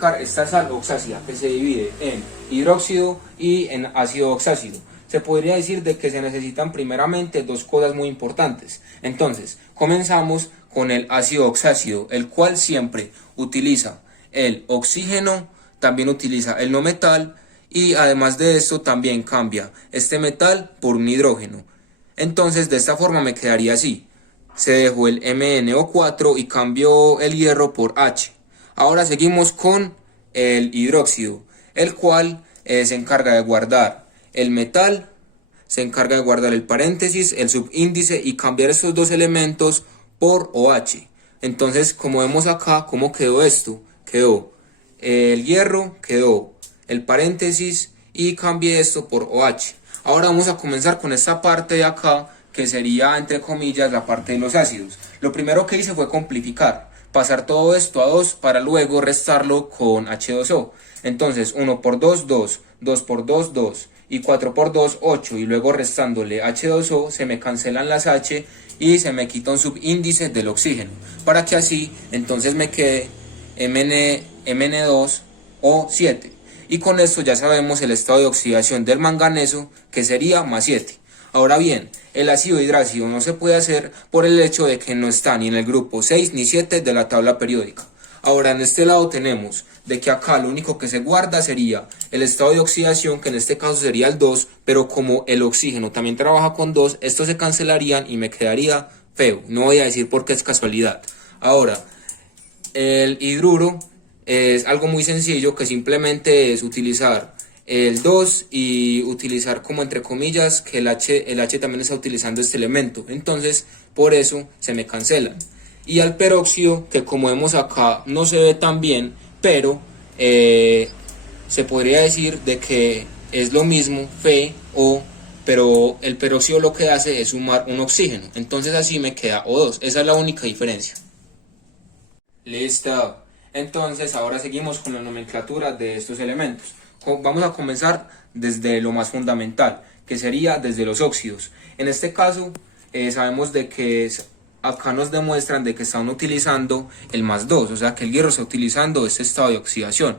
identificar esta sal oxácida que se divide en hidróxido y en ácido oxácido. Se podría decir de que se necesitan primeramente dos cosas muy importantes. Entonces, comenzamos con el ácido oxácido, el cual siempre utiliza el oxígeno, también utiliza el no metal y además de esto también cambia este metal por un hidrógeno. Entonces de esta forma me quedaría así. Se dejó el MnO4 y cambió el hierro por H. Ahora seguimos con el hidróxido, el cual se encarga de guardar el metal, se encarga de guardar el paréntesis, el subíndice y cambiar estos dos elementos por OH. Entonces, como vemos acá, ¿cómo quedó esto? Quedó el hierro, quedó el paréntesis y cambié esto por OH. Ahora vamos a comenzar con esta parte de acá, que sería entre comillas la parte de los ácidos. Lo primero que hice fue simplificar, pasar todo esto a 2 para luego restarlo con H2O. Entonces 1 por 2, 2, 2 por 2, 2 y 4 por 2, 8 y luego restándole H2O se me cancelan las H y se me quita un subíndice del oxígeno, para que así entonces me quede Mn2O7. Y con esto ya sabemos el estado de oxidación del manganeso, que sería más 7. Ahora bien, el ácido hidrácido no se puede hacer por el hecho de que no está ni en el grupo 6 ni 7 de la tabla periódica. Ahora en este lado tenemos de que acá lo único que se guarda sería el estado de oxidación, que en este caso sería el 2, pero como el oxígeno también trabaja con 2, estos se cancelarían y me quedaría feo. No voy a decir por qué es casualidad. Ahora, el hidruro es algo muy sencillo, que simplemente es utilizar el 2 y utilizar como entre comillas que el H también está utilizando este elemento. Entonces por eso se me cancelan. Y al peróxido, que como vemos acá no se ve tan bien, pero se podría decir de que es lo mismo Fe-O, pero el peróxido lo que hace es sumar un oxígeno. Entonces así me queda O2. Esa es la única diferencia. Listo. Entonces ahora seguimos con la nomenclatura de estos elementos. Vamos a comenzar desde lo más fundamental, que sería desde los óxidos. En este caso sabemos de que acá nos demuestran de que están utilizando el más 2, o sea que el hierro está utilizando este estado de oxidación.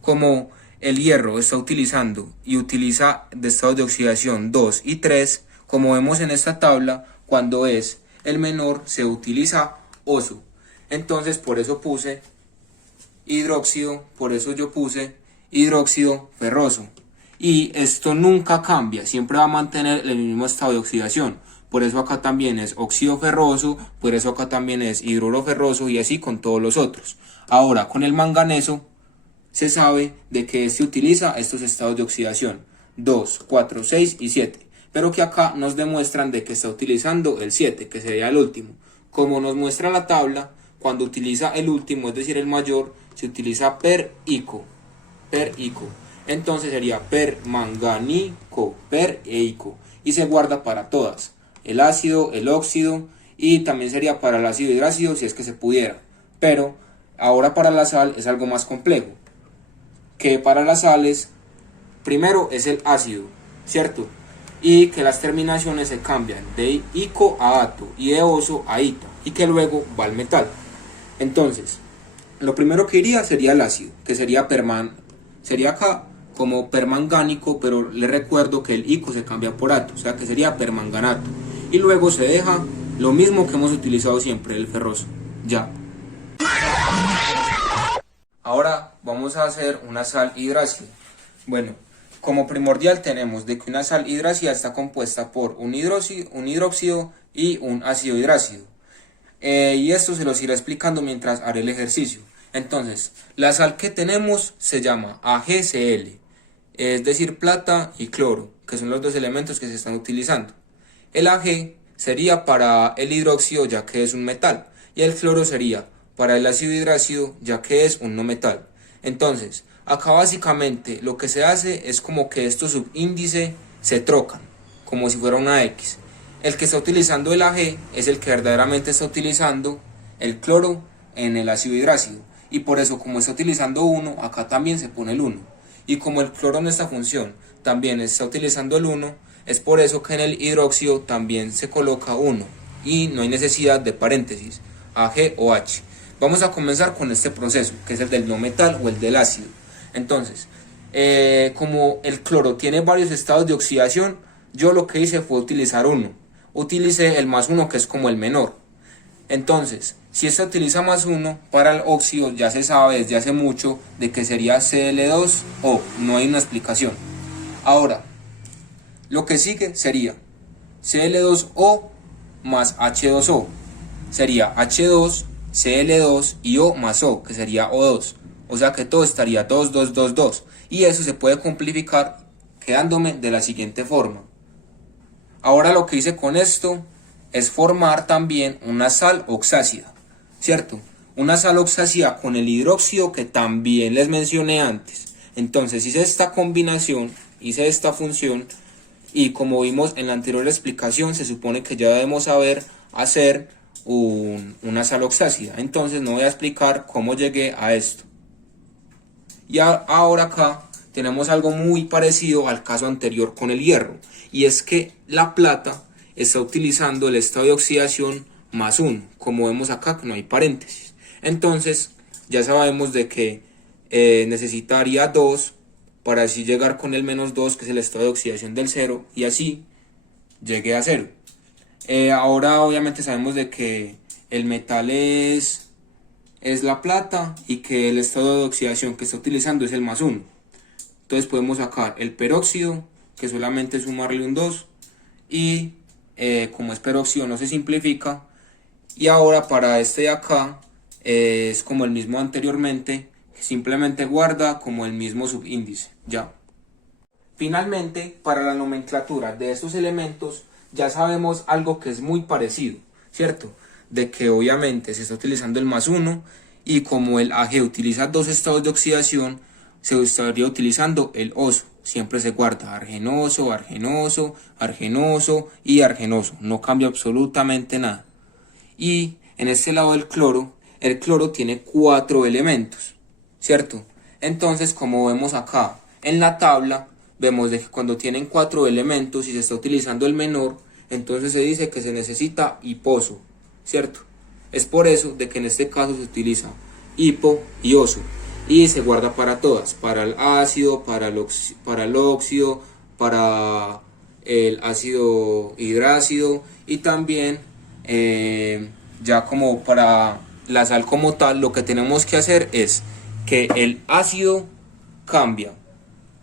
Como el hierro está utilizando y utiliza de estado de oxidación 2 y 3, como vemos en esta tabla, cuando es el menor se utiliza oso. Entonces por eso puse hidróxido, por eso yo puse hidróxido ferroso. Y esto nunca cambia, siempre va a mantener el mismo estado de oxidación. Por eso acá también es óxido ferroso, por eso acá también es hidruro ferroso y así con todos los otros. Ahora con el manganeso se sabe de que se utiliza estos estados de oxidación 2, 4, 6 y 7. Pero que acá nos demuestran de que está utilizando el 7, que sería el último. Como nos muestra la tabla, cuando utiliza el último, es decir el mayor, se utiliza per-ico. Entonces sería permanganico, per-eico. Y se guarda para todas. El ácido, el óxido y también sería para el ácido hidrácido si es que se pudiera. Pero ahora para la sal es algo más complejo. Que para las sales, primero es el ácido, ¿cierto? Y que las terminaciones se cambian de ico a ato y de oso a ita. Y que luego va al metal. Entonces, lo primero que iría sería el ácido, que sería acá como permangánico, pero les recuerdo que el ico se cambia por ato, o sea que sería permanganato. Y luego se deja lo mismo que hemos utilizado siempre, el ferroso. Ya. Ahora vamos a hacer una sal hidrácida. Bueno, como primordial tenemos de que una sal hidrácida está compuesta por un hidróxido y un ácido hidrácido. Y esto se los iré explicando mientras haré el ejercicio. Entonces, la sal que tenemos se llama AgCl, es decir, plata y cloro, que son los dos elementos que se están utilizando. El Ag sería para el hidróxido, ya que es un metal, y el cloro sería para el ácido hidrácido, ya que es un no metal. Entonces, acá básicamente lo que se hace es como que estos subíndices se trocan, como si fuera una X. El que está utilizando el Ag es el que verdaderamente está utilizando el cloro en el ácido hidrácido. Y por eso, como está utilizando 1, acá también se pone el 1. Y como el cloro en esta función también está utilizando el 1, es por eso que en el hidróxido también se coloca 1. Y no hay necesidad de paréntesis, AgOH. Vamos a comenzar con este proceso, que es el del no metal o el del ácido. Entonces, como el cloro tiene varios estados de oxidación, yo lo que hice fue utilizar uno. Utilicé el +1, que es como el menor. Entonces, si esta utiliza +1, para el óxido ya se sabe desde hace mucho de que sería Cl2O, no hay una explicación. Ahora, lo que sigue sería Cl2O más H2O, sería H2, Cl2 y O más O, que sería O2, o sea que todo estaría 2, 2, 2, 2, y eso se puede simplificar quedándome de la siguiente forma. Ahora lo que hice con esto es formar también una sal oxácida, ¿cierto? Una sal oxácida con el hidróxido que también les mencioné antes. Entonces hice esta combinación, hice esta función, y como vimos en la anterior explicación, se supone que ya debemos saber hacer una sal oxácida. Entonces no voy a explicar cómo llegué a esto. Y ahora acá tenemos algo muy parecido al caso anterior con el hierro, y es que la plata está utilizando el estado de oxidación +1, como vemos acá que no hay paréntesis. Entonces ya sabemos de que necesitaría 2 para así llegar con el -2, que es el estado de oxidación del 0, y así llegué a 0. Ahora obviamente sabemos de que el metal es la plata y que el estado de oxidación que está utilizando es el +1. Entonces podemos sacar el peróxido, que solamente es sumarle un 2, y como es peróxido no se simplifica. Y ahora para este de acá es como el mismo anteriormente, simplemente guarda como el mismo subíndice, ya. Finalmente, para la nomenclatura de estos elementos ya sabemos algo que es muy parecido, ¿cierto? De que obviamente se está utilizando el +1, y como el Ag utiliza dos estados de oxidación, se estaría utilizando el oso. Siempre se guarda argenoso, argenoso, argenoso y argenoso. No cambia absolutamente nada. Y en este lado del cloro, el cloro tiene 4 elementos, ¿cierto? Entonces, como vemos acá en la tabla, vemos de que cuando tienen 4 elementos y se está utilizando el menor, entonces se dice que se necesita hiposo, ¿cierto? Es por eso de que en este caso se utiliza hipo y oso, y se guarda para todas, para el ácido, para el óxido, para el ácido hidrácido, y también ya como para la sal como tal. Lo que tenemos que hacer es que el ácido cambia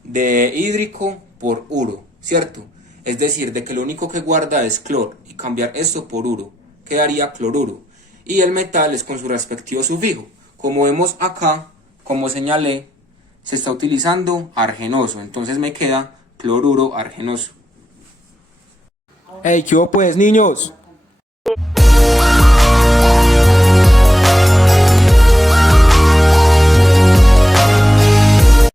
de hídrico por uro, ¿cierto? Es decir, de que lo único que guarda es cloro, y cambiar esto por uro quedaría cloruro, y el metal es con su respectivo sufijo. Como vemos acá, como señalé, se está utilizando argenoso, entonces me queda cloruro argenoso. Hey, ¿qué hubo pues, niños?